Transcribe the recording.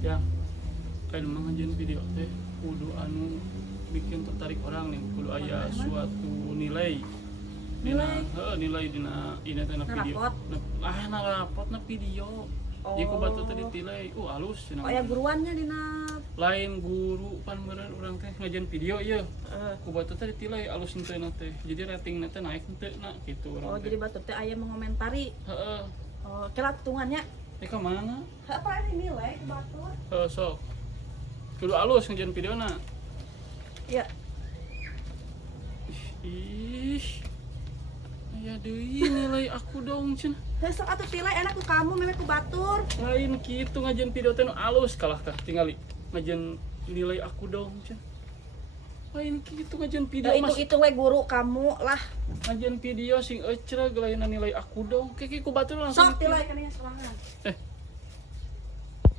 Ya kayak memang ngajian video teh kudu anu bikin tertarik orang nih, kudu aya suatu nilai nilai dina ini teh na video na rapot na video. Ieu ku batu tadi tilai alus cenah. Oh ya guruannya dina Lain guru pan meureun urang teh ngajian video ieu. Ku batu tadi tilai alus henteu na teh. Jadi ratingna teh naik henteu na kitu urang. Oh jadi batu teh aya mengomentari. Heeh. Oh kira hitungannya. Ka mana? Apa ini nilai ke batu? Sok. Kudu alus ngajian videona. Iya. Ih. Aya deui nilai aku dong cenah. Heuh sok atuh tilai enak ku kamu meme ku batur. Lain kitu ngajian video teh nu alus kalah tah tingali ngajian nilai aku dong cenah. Lain kitu ngajian video mas. Itu we guru kamu lah. Ngajian video sing ecreg lain nilai aku dong. Kiki ku batur langsung. Sok tilai kana sorangan.